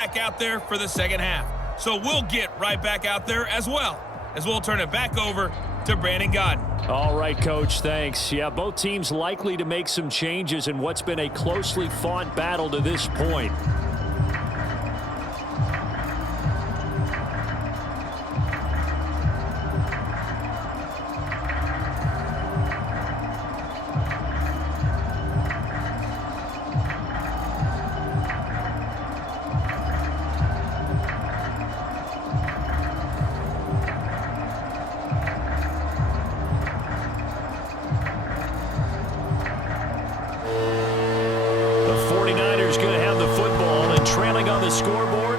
back out there for the second half. So we'll get right back out there as well, as we'll turn it back over to Brandon Gaudin. All right, Coach, thanks. Yeah, both teams likely to make some changes in what's been a closely fought battle to this point.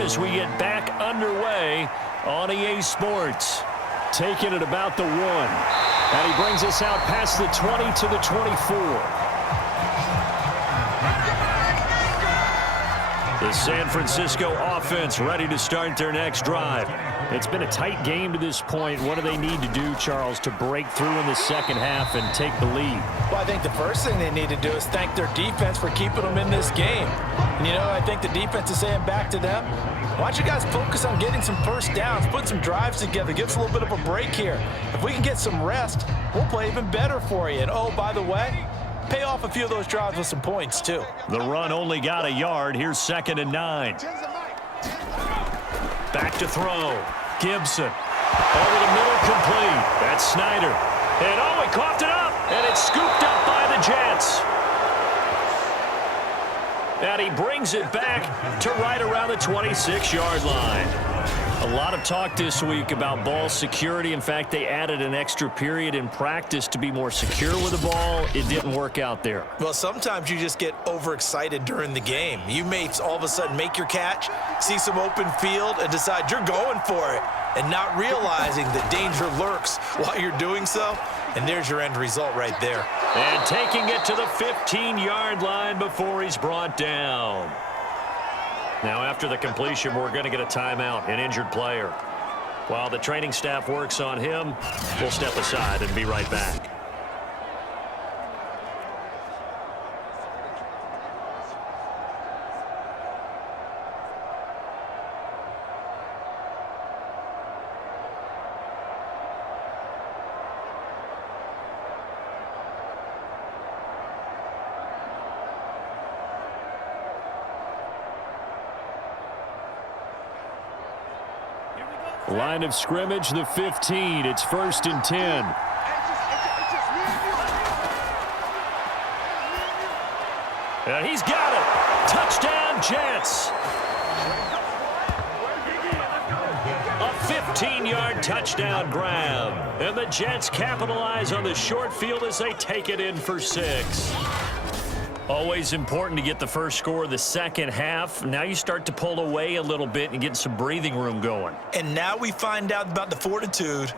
As we get back underway on EA Sports. Taking it about the 1. And he brings us out past the 20 to the 24. The San Francisco offense ready to start their next drive. It's been a tight game to this point. What do they need to do, Charles, to break through in the second half and take the lead? Well, I think the first thing they need to do is thank their defense for keeping them in this game. And, you know, I think the defense is saying back to them, why don't you guys focus on getting some first downs, put some drives together, give us a little bit of a break here. If we can get some rest, we'll play even better for you. And, oh, by the way, pay off a few of those drives with some points, too. The run only got a yard. Here's 2nd and 9. Back to throw. Gibson. Over the middle, complete. That's Snyder. And, oh, he coughed it up. And it's scooped up by the Jets. And he brings it back to right around the 26-yard line. A lot of talk this week about ball security. In fact, they added an extra period in practice to be more secure with the ball. It didn't work out there. Well, sometimes you just get overexcited during the game. You may all of a sudden make your catch, see some open field, and decide you're going for it, and not realizing that danger lurks while you're doing so. And there's your end result right there. And taking it to the 15-yard line before he's brought down. Now, after the completion, we're going to get a timeout, an injured player. While the training staff works on him, we'll step aside and be right back. Line of scrimmage, the 15. It's 1st and 10. And he's got it. Touchdown, Jets. A 15-yard touchdown grab. And the Jets capitalize on the short field as they take it in for 6. Always important to get the first score of the second half. Now you start to pull away a little bit and get some breathing room going. And now we find out about the fortitude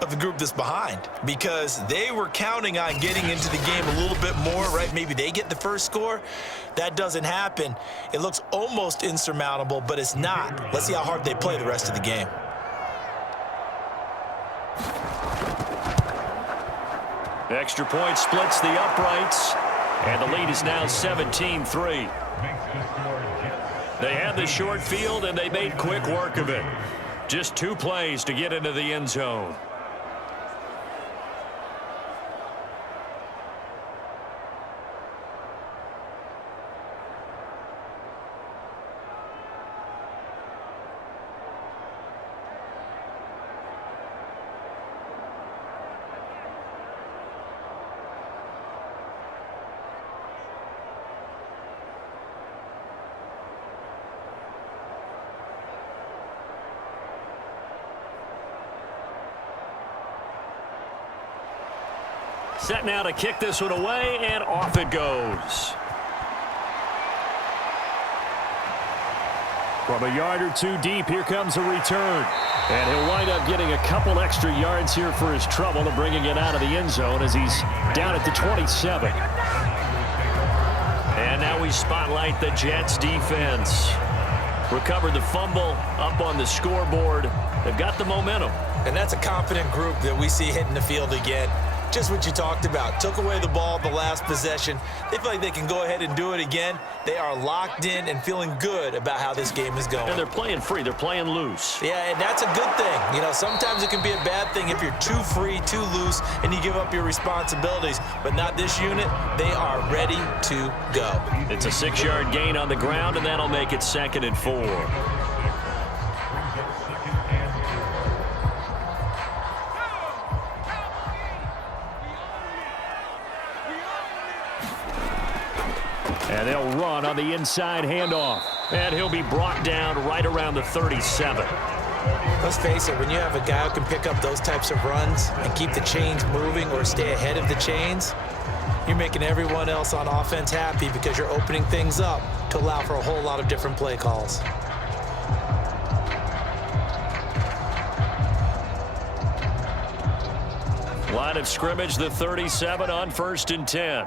of the group that's behind, because they were counting on getting into the game a little bit more, right? Maybe they get the first score. That doesn't happen. It looks almost insurmountable, but it's not. Let's see how hard they play the rest of the game. Extra point splits the uprights. And the lead is now 17-3. They had the short field, and they made quick work of it. Just 2 plays to get into the end zone. Set now to kick this one away, and off it goes. From a yard or 2 deep, here comes a return. And he'll wind up getting a couple extra yards here for his trouble and bringing it out of the end zone as he's down at the 27. And now we spotlight the Jets defense. Recovered the fumble, up on the scoreboard. They've got the momentum. And that's a confident group that we see hitting the field again. Just what you talked about. Took away the ball the last possession. They feel like they can go ahead and do it again. They are locked in and feeling good about how this game is going. And they're playing free. They're playing loose. Yeah, and that's a good thing. You know, sometimes it can be a bad thing if you're too free, too loose, and you give up your responsibilities. But not this unit. They are ready to go. It's a 6-yard gain on the ground, and that'll make it 2nd and 4. And they'll run on the inside handoff. And he'll be brought down right around the 37. Let's face it, when you have a guy who can pick up those types of runs and keep the chains moving or stay ahead of the chains, you're making everyone else on offense happy because you're opening things up to allow for a whole lot of different play calls. Line of scrimmage, the 37 on 1st and 10.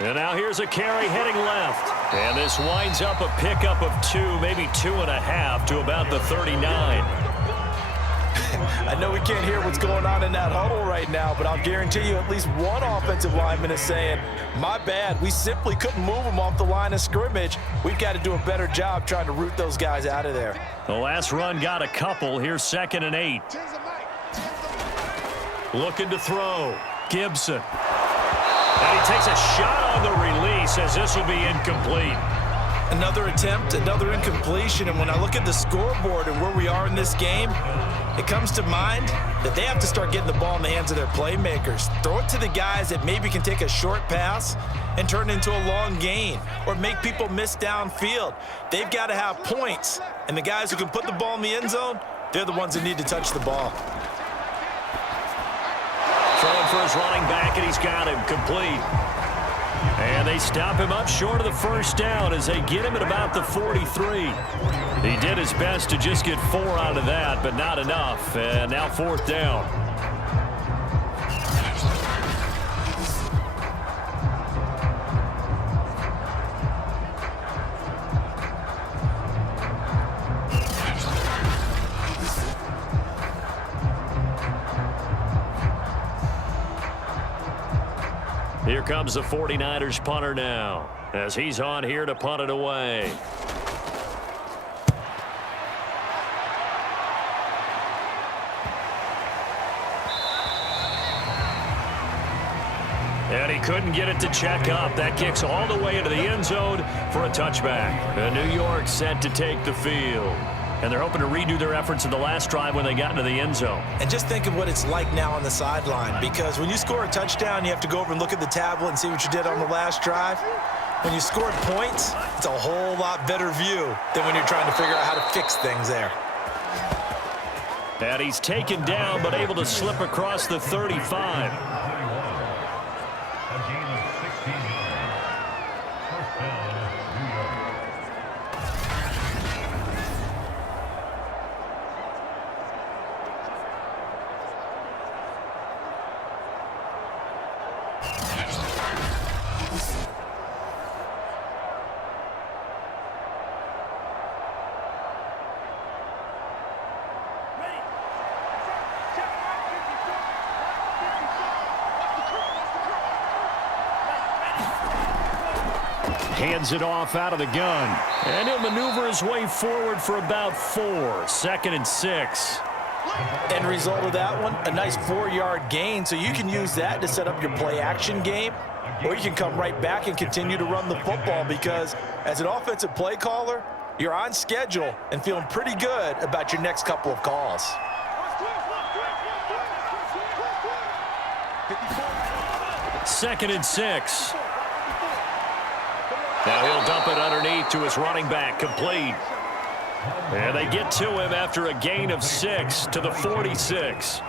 And now here's a carry heading left. And this winds up a pickup of 2, maybe 2.5 to about the 39. I know we can't hear what's going on in that huddle right now, but I'll guarantee you at least one offensive lineman is saying, my bad, we simply couldn't move them off the line of scrimmage. We've got to do a better job trying to root those guys out of there. The last run got a couple. Here's 2nd and 8. Looking to throw. Gibson. And he takes a shot on the release as this will be incomplete. Another attempt, another incompletion, and when I look at the scoreboard and where we are in this game, it comes to mind that they have to start getting the ball in the hands of their playmakers. Throw it to the guys that maybe can take a short pass and turn it into a long gain or make people miss downfield. They've got to have points, and the guys who can put the ball in the end zone, they're the ones that need to touch the ball. Throwing for his running back, and he's got him complete. And they stop him up short of the first down as they get him at about the 43. He did his best to just get 4 out of that, but not enough. And now 4th down. Here comes the 49ers punter now as he's on here to punt it away. And he couldn't get it to check up. That kicks all the way into the end zone for a touchback. And New York set to take the field. And they're hoping to redo their efforts in the last drive when they got into the end zone. And just think of what it's like now on the sideline, because when you score a touchdown, you have to go over and look at the tablet and see what you did on the last drive. When you scored points, it's a whole lot better view than when you're trying to figure out how to fix things there. And he's taken down, but able to slip across the 35. Hands it off out of the gun. And he'll maneuver his way forward for about 4. 2nd and 6. End result of that one, a nice 4-yard gain, so you can use that to set up your play-action game, or you can come right back and continue to run the football because as an offensive play caller, you're on schedule and feeling pretty good about your next couple of calls. Second and 6. Now he'll dump it underneath to his running back, complete. And they get to him after a gain of 6 to the 46.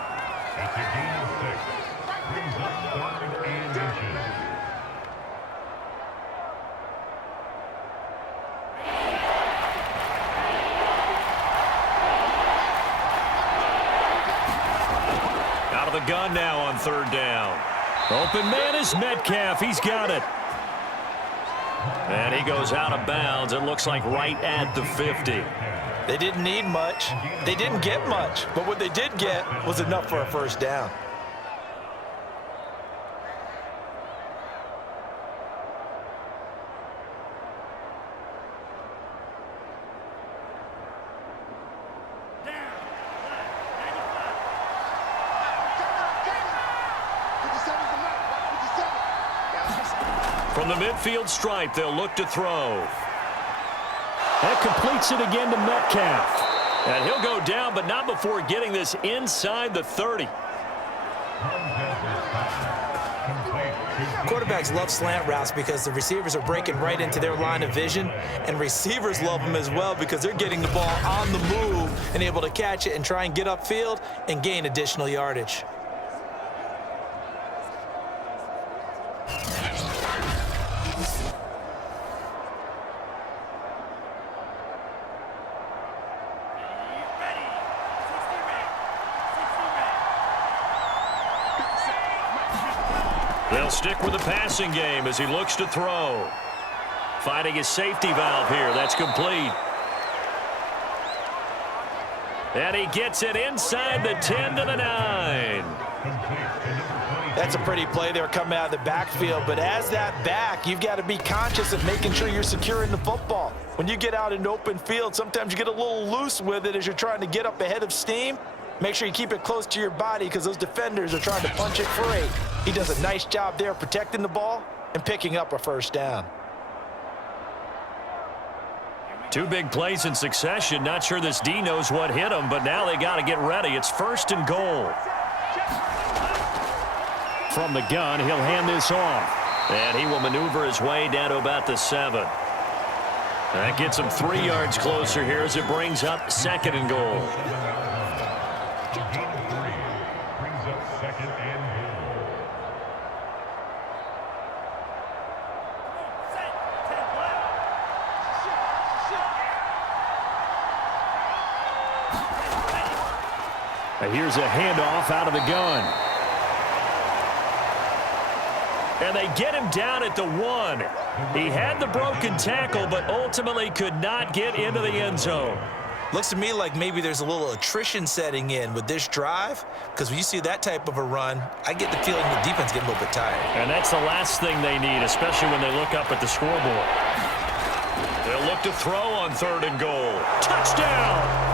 Out of the gun now on 3rd down. Open man is Metcalf. He's got it. And he goes out of bounds. It looks like right at the 50. They didn't need much. They didn't get much. But what they did get was enough for a first down. From the midfield stripe, they'll look to throw. That completes it again to Metcalf. And he'll go down, but not before getting this inside the 30. Quarterbacks love slant routes because the receivers are breaking right into their line of vision, and receivers love them as well because they're getting the ball on the move and able to catch it and try and get upfield and gain additional yardage. They'll stick with the passing game as he looks to throw. Finding his safety valve here. That's complete. And he gets it inside the 10 to the 9. That's a pretty play there coming out of the backfield, but as that back, you've got to be conscious of making sure you're securing the football. When you get out in open field, sometimes you get a little loose with it as you're trying to get up ahead of steam. Make sure you keep it close to your body because those defenders are trying to punch it free. He does a nice job there protecting the ball and picking up a first down. Two big plays in succession. Not sure this D knows what hit him, but now they got to get ready. It's 1st and goal. From the gun, he'll hand this off. And he will maneuver his way down to about the 7. That gets him 3 yards closer here as it brings up 2nd and goal. Here's a handoff out of the gun. And they get him down at the 1. He had the broken tackle, but ultimately could not get into the end zone. Looks to me like maybe there's a little attrition setting in with this drive, because when you see that type of a run, I get the feeling the defense getting a little bit tired. And that's the last thing they need, especially when they look up at the scoreboard. They'll look to throw on 3rd and goal. Touchdown!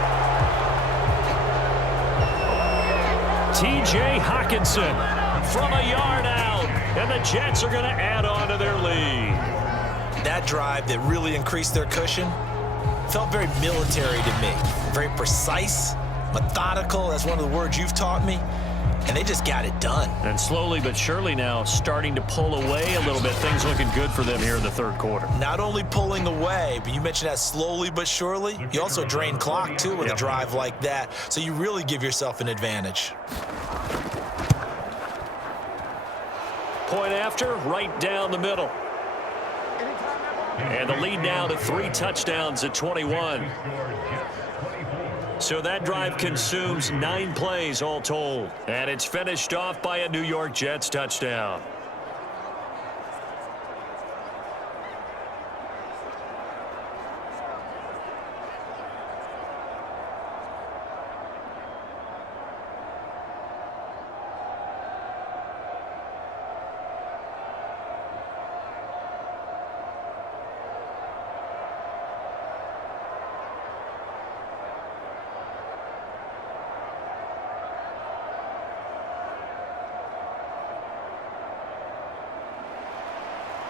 T.J. Hockenson from a yard out, and the Jets are going to add on to their lead. That drive that really increased their cushion felt very military to me. Very precise, methodical. That's one of the words you've taught me. And they just got it done. And slowly but surely now starting to pull away a little bit. Things looking good for them here in the 3rd quarter. Not only pulling away, but you mentioned that slowly but surely. You also drain clock, too, with a drive like that. So you really give yourself an advantage. Point after, right down the middle. And the lead now to 3 touchdowns at 21. So that drive consumes 9 plays all told. And it's finished off by a New York Jets touchdown.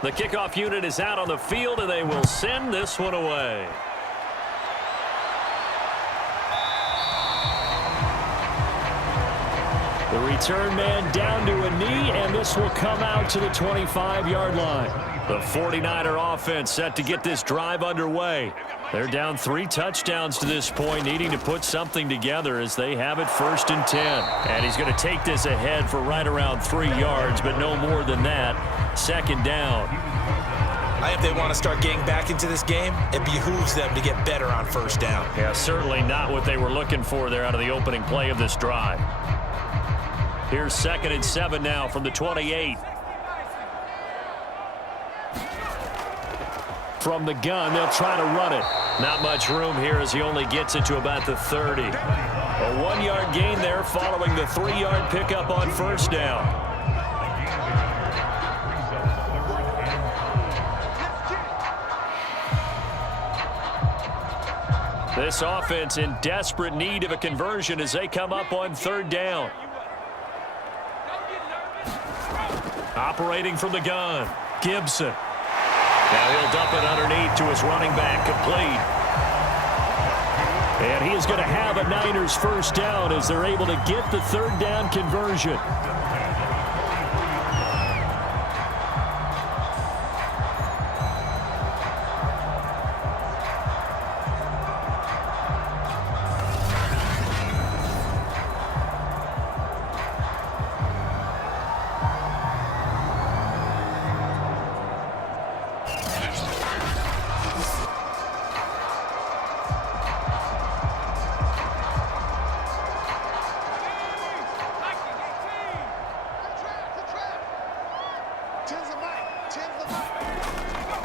The kickoff unit is out on the field, and they will send this one away. The return man down to a knee, and this will come out to the 25-yard line. The 49er offense set to get this drive underway. They're down 3 touchdowns to this point, needing to put something together as they have it 1st and 10. And he's going to take this ahead for right around 3 yards, but no more than that. 2nd down. I think if they want to start getting back into this game, it behooves them to get better on 1st down. Yeah, certainly not what they were looking for there out of the opening play of this drive. Here's 2nd and 7 now from the 28. From the gun, they'll try to run it. Not much room here as he only gets it to about the 30. A 1-yard gain there following the 3-yard pickup on first down. This offense in desperate need of a conversion as they come up on third down. Operating from the gun, Gibson. Now he'll dump it underneath to his running back, complete. And he is going to have a Niners first down as they're able to get the third down conversion.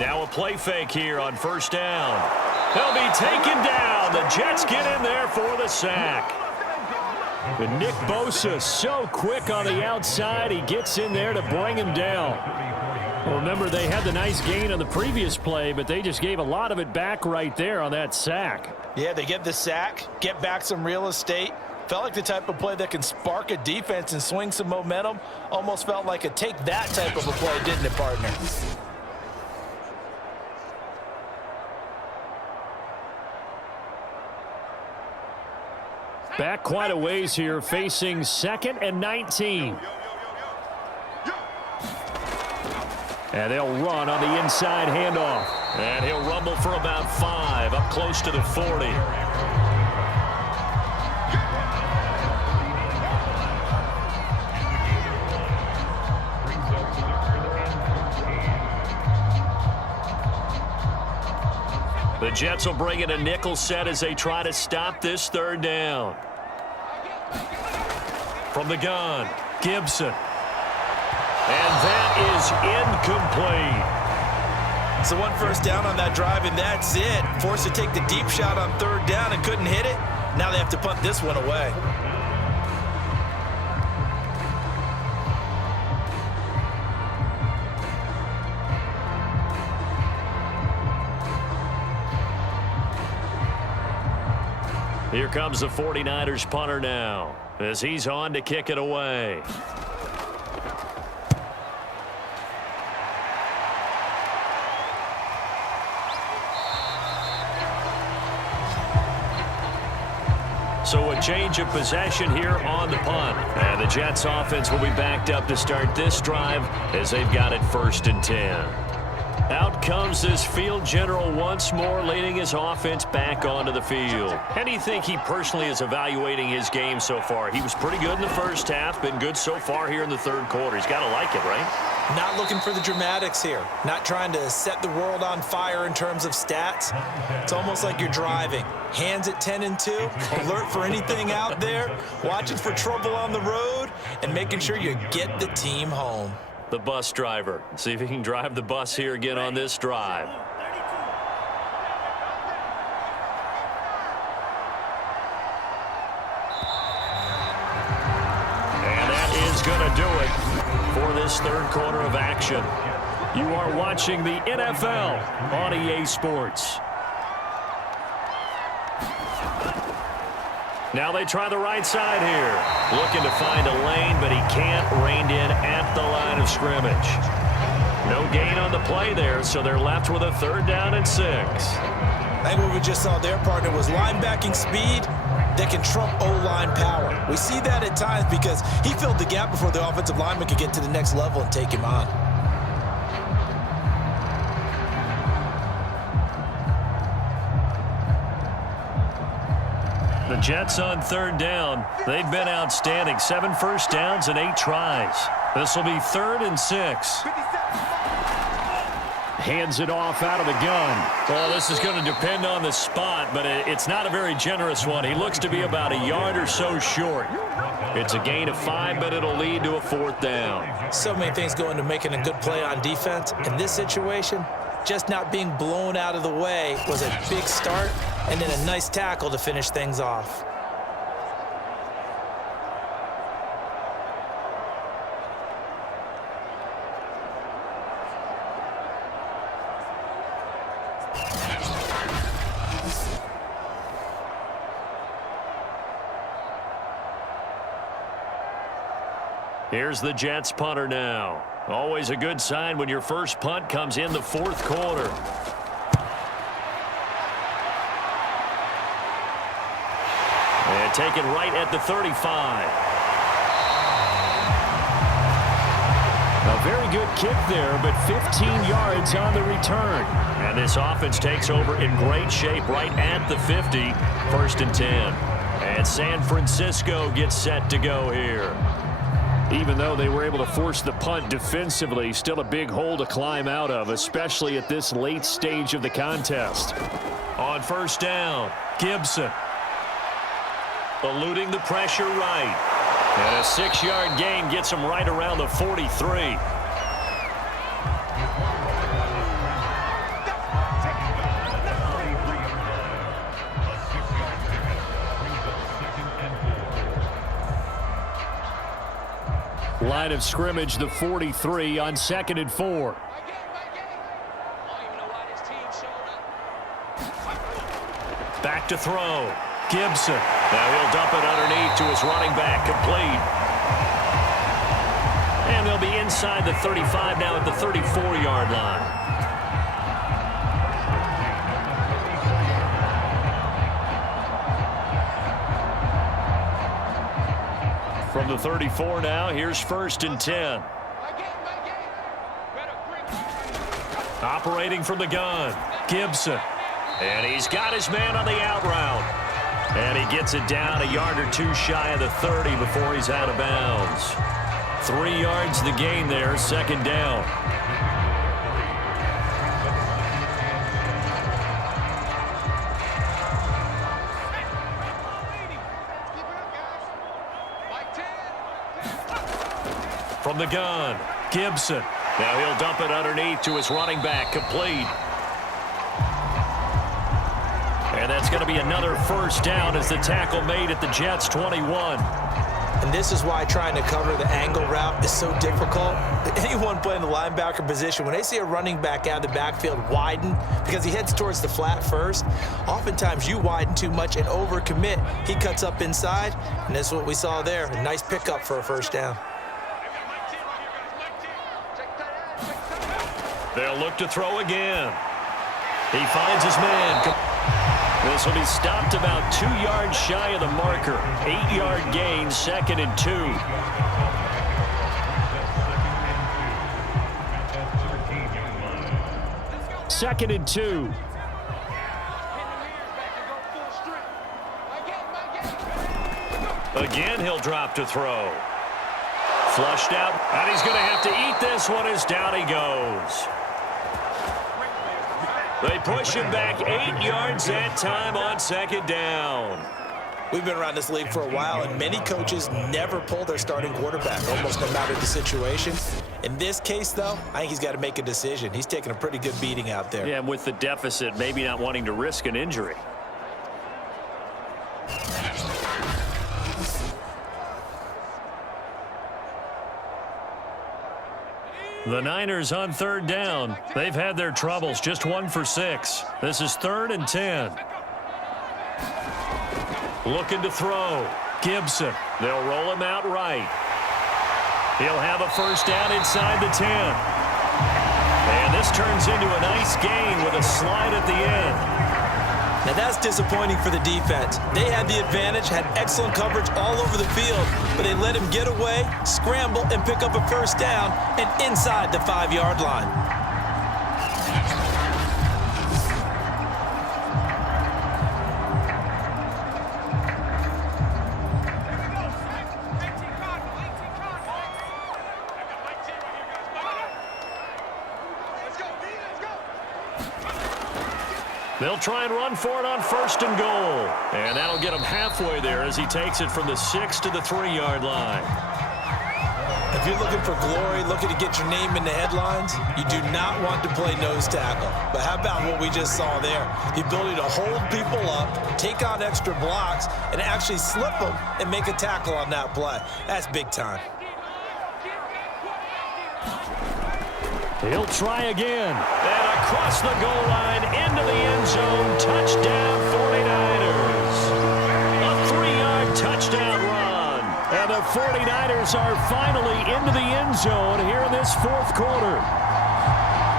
Now a play fake here on first down. They'll be taken down. The Jets get in there for the sack. And Nick Bosa so quick on the outside. He gets in there to bring him down. Well, remember, they had the nice gain on the previous play, but they just gave a lot of it back right there on that sack. Yeah, they get the sack, get back some real estate. Felt like the type of play that can spark a defense and swing some momentum. Almost felt like a take-that type of a play, didn't it, partner? Back quite a ways here, facing 2nd and 19. And they'll run on the inside handoff. And he'll rumble for about 5, up close to the 40. The Jets will bring in a nickel set as they try to stop this third down. From the gun, Gibson. And that is incomplete. So one first down on that drive, and that's it. Forced to take the deep shot on third down and couldn't hit it. Now they have to punt this one away. Here comes the 49ers punter now as he's on to kick it away. So a change of possession here on the punt. And the Jets offense will be backed up to start this drive as they've got it 1st and 10. Out comes this field general once more, leading his offense back onto the field. How do you think he personally is evaluating his game so far? He was pretty good in the first half, been good so far here in the third quarter. He's got to like it, right? Not looking for the dramatics here. Not trying to set the world on fire in terms of stats. It's almost like you're driving. Hands at 10 and 2, alert for anything out there, watching for trouble on the road, and making sure you get the team home. The bus driver. See if he can drive the bus here again on this drive. And that is going to do it for this third quarter of action. You are watching the NFL on EA Sports. Now they try the right side here. Looking to find a lane, but he can't. Reined in at the line of scrimmage. No gain on the play there, so they're left with a 3rd down and 6. I think what we just saw their partner was linebacking speed that can trump O-line power. We see that at times because he filled the gap before the offensive lineman could get to the next level and take him on. The Jets on 3rd down. They've been outstanding. 7 first downs and 8 tries. This will be 3rd and 6. Hands it off out of the gun. Well, this is going to depend on the spot, but it's not a very generous one. He looks to be about a yard or so short. It's a gain of 5, but it'll lead to a 4th down. So many things go into making a good play on defense. In this situation, just not being blown out of the way was a big start, and then a nice tackle to finish things off. Here's the Jets punter now. Always a good sign when your first punt comes in the fourth quarter. And taken right at the 35. A very good kick there, but 15 yards on the return. And this offense takes over in great shape right at the 50. First and 10. And San Francisco gets set to go here. Even though they were able to force the punt defensively, still a big hole to climb out of, especially at this late stage of the contest. On first down, Gibson. Eluding the pressure right. And a 6-yard gain gets him right around the 43. Line of scrimmage, the 43 on 2nd and 4. Back to throw. Gibson. Now he'll dump it underneath to his running back. Complete. And they'll be inside the 35 now at the 34-yard line. From the 34 now, here's first and 10. Operating from the gun, Gibson. And he's got his man on the out route. And he gets it down a yard or two shy of the 30 before he's out of bounds. 3 yards the gain there, second down. From the gun, Gibson. Now he'll dump it underneath to his running back, complete. And that's going to be another first down as the tackle made at the Jets' 21. And this is why trying to cover the angle route is so difficult. Anyone playing the linebacker position, when they see a running back out of the backfield widen because he heads towards the flat first, oftentimes you widen too much and overcommit. He cuts up inside, and that's what we saw there. A nice pickup for a first down. They'll look to throw again. He finds his man. This will be stopped about 2 yards shy of the marker. 8-yard gain, 2nd and 2. Second and 2. Again, he'll drop to throw. Flushed out, and he's going to have to eat this one as down he goes. They push him back 8 yards that time on second down. We've been around this league for a while, and many coaches never pull their starting quarterback, almost no matter the situation. In this case, though, I think he's got to make a decision. He's taking a pretty good beating out there. Yeah, and with the deficit, maybe not wanting to risk an injury. The Niners on third down. They've had their troubles, just 1 for 6. This is 3rd and 10. Looking to throw. Gibson. They'll roll him out right. He'll have a first down inside the 10. And this turns into a nice gain with a slide at the end. Now that's disappointing for the defense. They had the advantage, had excellent coverage all over the field, but they let him get away, scramble, and pick up a first down, and inside the 5-yard line. They'll try and run for it on 1st and goal. And that'll get him halfway there as he takes it from the 6 to the 3-yard line. If If you're looking for glory, looking to get your name in the headlines, you do not want to play nose tackle. But how about what we just saw there? The ability to hold people up, take on extra blocks, and actually slip them and make a tackle on that play. That's big time. He'll try again. And across the goal line, into the end zone, touchdown 49ers. A 3-yard touchdown run. And the 49ers are finally into the end zone here in this fourth quarter.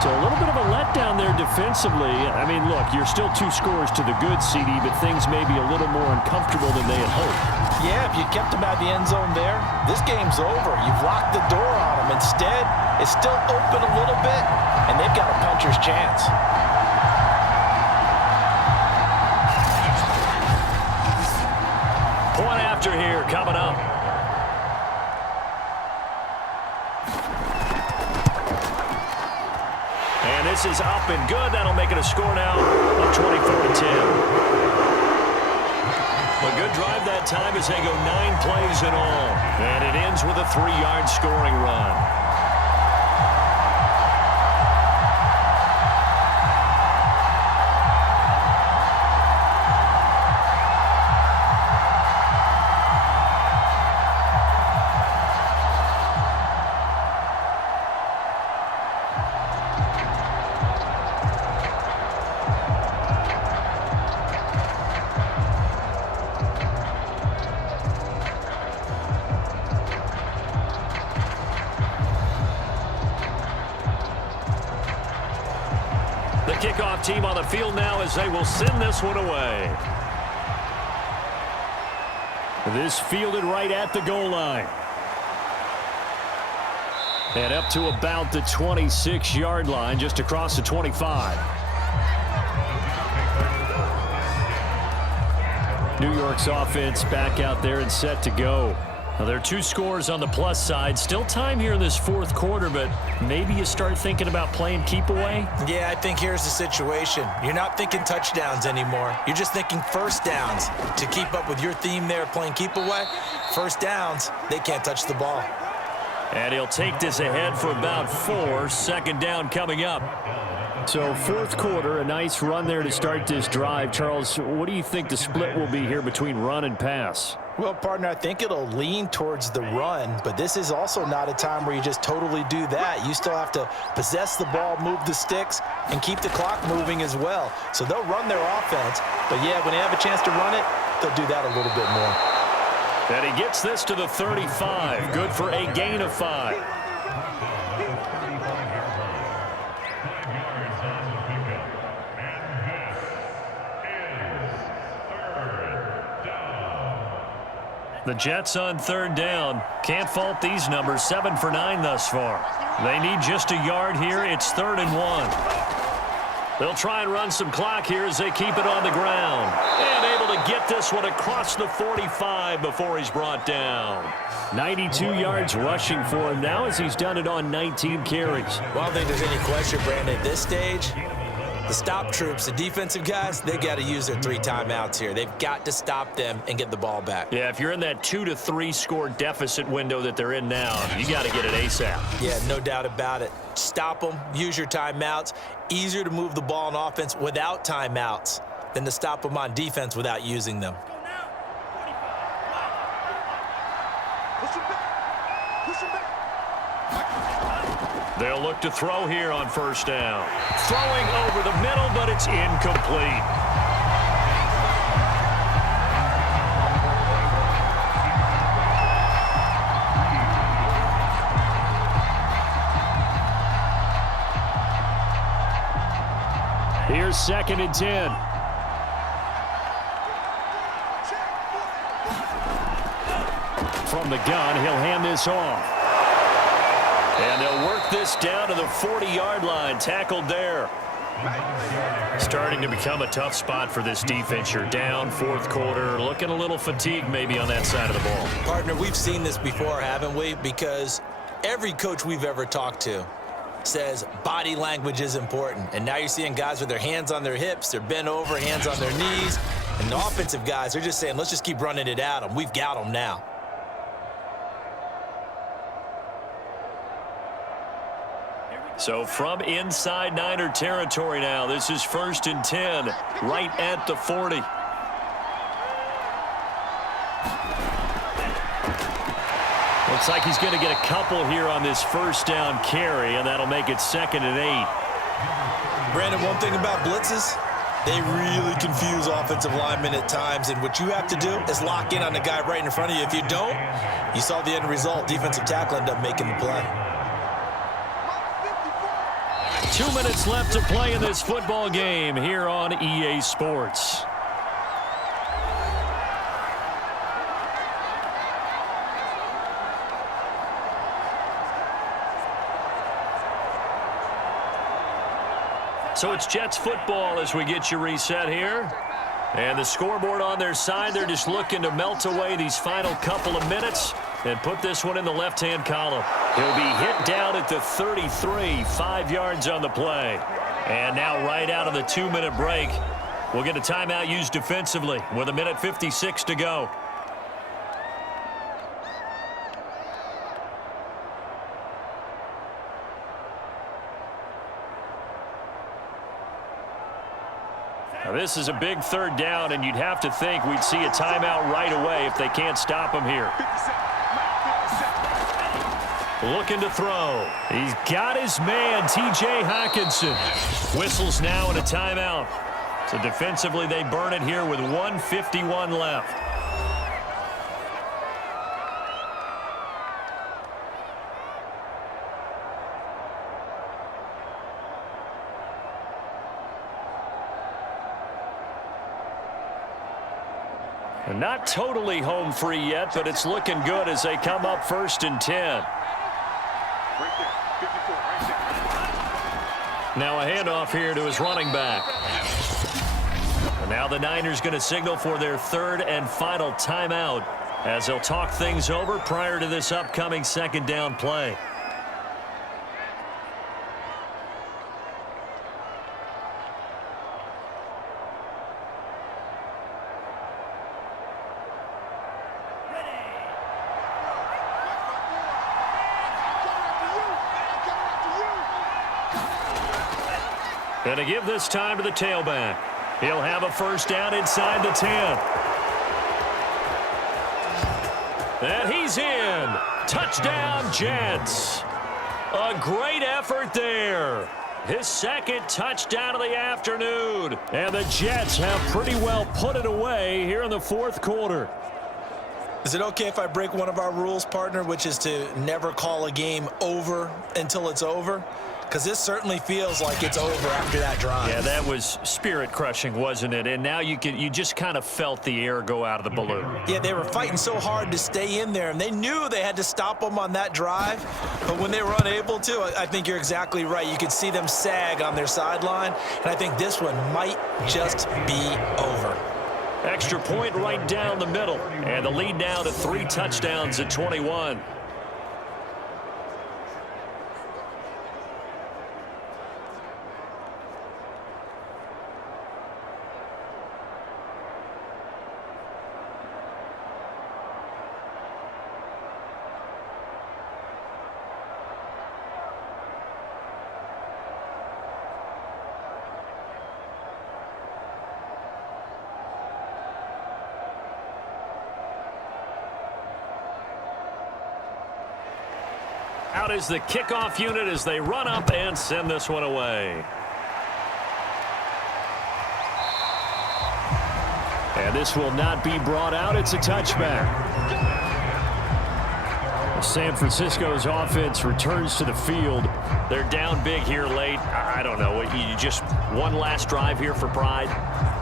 So a little bit of a letdown there defensively. I mean, look, you're still 2 scores to the good, CD, but things may be a little more uncomfortable than they had hoped. Yeah, if you kept them out of the end zone there, this game's over. You've locked the door on them. Instead, it's still open a little bit, and they've got a puncher's chance. Point after here coming up. And this is up and good. That'll make it a score now of 24-10. A good drive that time as they go 9 plays in all. And it ends with a 3-yard scoring run. Kickoff team on the field now as they will send this one away. This fielded right at the goal line. And up to about the 26-yard line, just across the 25. New York's offense back out there and set to go. Now, there are 2 scores on the plus side. Still time here in this fourth quarter, but maybe you start thinking about playing keep away? Yeah, I think here's the situation. You're not thinking touchdowns anymore. You're just thinking first downs. To keep up with your theme there, playing keep away, first downs, they can't touch the ball. And he'll take this ahead for about 4. Second down coming up. So fourth quarter, a nice run there to start this drive. Charles, what do you think the split will be here between run and pass? Well, partner, I think it'll lean towards the run, but this is also not a time where you just totally do that. You still have to possess the ball, move the sticks, and keep the clock moving as well. So they'll run their offense, but yeah, when they have a chance to run it, they'll do that a little bit more. And he gets this to the 35. Good for a gain of 5. The Jets on third down. Can't fault these numbers. 7 for 9 thus far. They need just a yard here. It's 3rd and 1. They'll try and run some clock here as they keep it on the ground. And able to get this one across the 45 before he's brought down. 92 yards rushing for him now as he's done it on 19 carries. Well, I don't think there's any question, Brandon, at this stage. The stop troops, the defensive guys, they got to use their 3 timeouts here. They've got to stop them and get the ball back. Yeah, if you're in that 2 to 3 score deficit window that they're in now, you got to get it ASAP. Yeah, no doubt about it. Stop them, use your timeouts. Easier to move the ball on offense without timeouts than to stop them on defense without using them. They'll look to throw here on first down. Throwing over the middle, but it's incomplete. Here's 2nd and 10. From the gun, he'll hand this off. And they'll work this down to the 40-yard line. Tackled there. Starting to become a tough spot for this defense. You're down, fourth quarter. Looking a little fatigued maybe on that side of the ball. Partner, we've seen this before, haven't we? Because every coach we've ever talked to says body language is important. And now you're seeing guys with their hands on their hips, they're bent over, hands on their knees. And the offensive guys are just saying, let's just keep running it at them. We've got them now. So from inside Niner territory now, this is 1st and 10, right at the 40. Looks like he's going to get a couple here on this first down carry, and that'll make it 2nd and 8. Brandon, one thing about blitzes, they really confuse offensive linemen at times, and what you have to do is lock in on the guy right in front of you. If you don't, you saw the end result. Defensive tackle ended up making the play. 2 minutes left to play in this football game here on EA Sports. So it's Jets football as we get you reset here. And the scoreboard on their side, they're just looking to melt away these final couple of minutes and put this one in the left-hand column. He'll be hit down at the 33, 5 yards on the play. And now right out of the 2-minute break, we'll get a timeout used defensively with 1:56 to go. Now this is a big 3rd down, and you'd have to think we'd see a timeout right away if they can't stop him here. Looking to throw. He's got his man, T.J. Hockenson. Whistles now and a timeout. So defensively, they burn it here with 1:51 left. Not totally home free yet, but it's looking good as they come up 1st and 10. Now a handoff here to his running back. And now the Niners going to signal for their 3rd and final timeout as they'll talk things over prior to this upcoming 2nd down play. And to give this time to the tailback. He'll have a 1st down inside the 10. And he's in. Touchdown, Jets. A great effort there. His 2nd touchdown of the afternoon. And the Jets have pretty well put it away here in the 4th quarter. Is it okay if I break one of our rules, partner, which is to never call a game over until it's over? Because this certainly feels like it's over after that drive. Yeah, that was spirit-crushing, wasn't it? And now you just kind of felt the air go out of the balloon. Yeah, they were fighting so hard to stay in there, and they knew they had to stop them on that drive. But when they were unable to, I think you're exactly right. You could see them sag on their sideline, and I think this one might just be over. Extra point right down the middle, and the lead now to 3 touchdowns at 21. Out is the kickoff unit as they run up and send this one away. And this will not be brought out. It's a touchback. San Francisco's offense returns to the field. They're down big here late. I don't know. You just one last drive here for pride?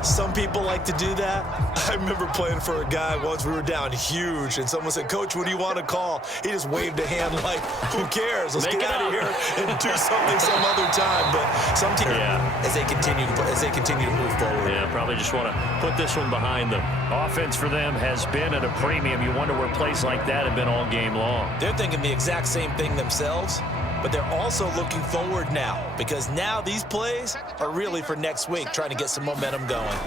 Some people like to do that. I remember playing for a guy once. We were down huge, and someone said, "Coach, what do you want to call?" He just waved a hand like, "Who cares? Let's get out of here and do something some other time." But some teams, as they continue to move forward, probably just want to put this one behind them. Offense for them has been at a premium. You wonder where plays like that have been all game long. They're thinking the exact same thing themselves. But they're also looking forward now, because now these plays are really for next week, trying to get some momentum going.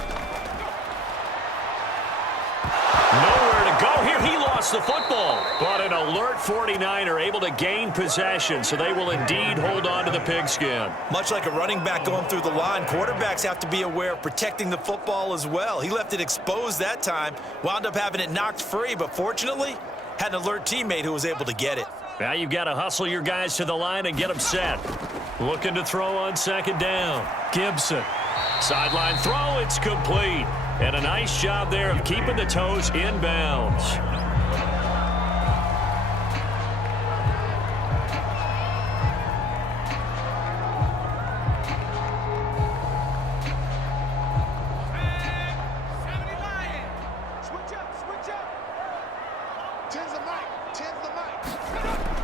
Nowhere to go here. He lost lost the football. But an alert 49er able to gain possession, so they will indeed hold on to the pigskin. Much like a running back going through the line, quarterbacks have to be aware of protecting the football as well. He left it exposed that time, wound up having it knocked free, but fortunately, had an alert teammate who was able to get it. Now you've got to hustle your guys to the line and get them set. Looking to throw on second down. Gibson. Sideline throw, it's complete. And a nice job there of keeping the toes in bounds.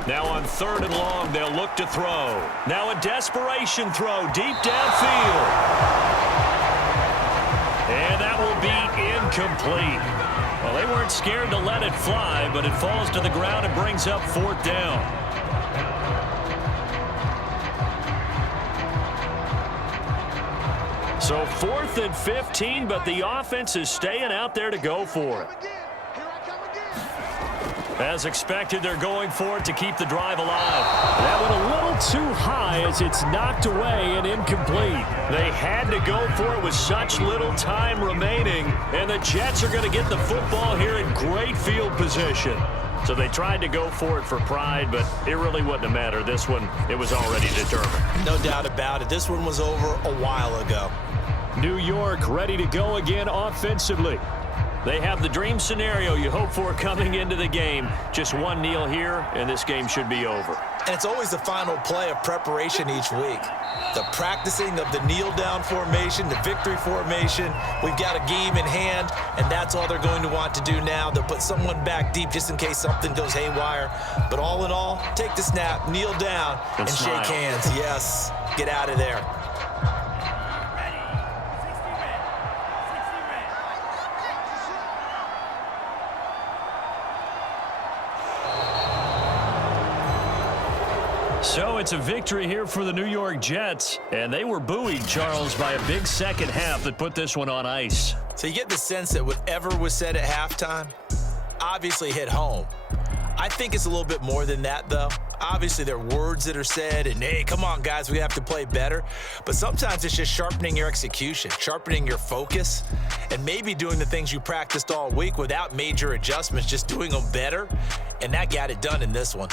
Now on 3rd and long, they'll look to throw. Now a desperation throw deep downfield. And that will be incomplete. Well, they weren't scared to let it fly, but it falls to the ground and brings up 4th down. So 4th and 15, but the offense is staying out there to go for it. As expected, they're going for it to keep the drive alive. That went a little too high as it's knocked away and incomplete. They had to go for it with such little time remaining, and the Jets are going to get the football here in great field position. So they tried to go for it for pride, but it really wouldn't have mattered. This one, it was already determined. No doubt about it. This one was over a while ago. New York ready to go again offensively. They have the dream scenario you hope for coming into the game. Just one kneel here, and this game should be over. And it's always the final play of preparation each week. The practicing of the kneel-down formation, the victory formation. We've got a game in hand, and that's all they're going to want to do now. They'll put someone back deep just in case something goes haywire. But all in all, take the snap, kneel down, and shake hands. Yes, get out of there. So it's a victory here for the New York Jets, and they were buoyed, Charles, by a big second half that put this one on ice. So you get the sense that whatever was said at halftime obviously hit home. I think it's a little bit more than that, though. Obviously, there are words that are said, and hey, come on, guys, we have to play better. But sometimes it's just sharpening your execution, sharpening your focus, and maybe doing the things you practiced all week without major adjustments, just doing them better. And that got it done in this one.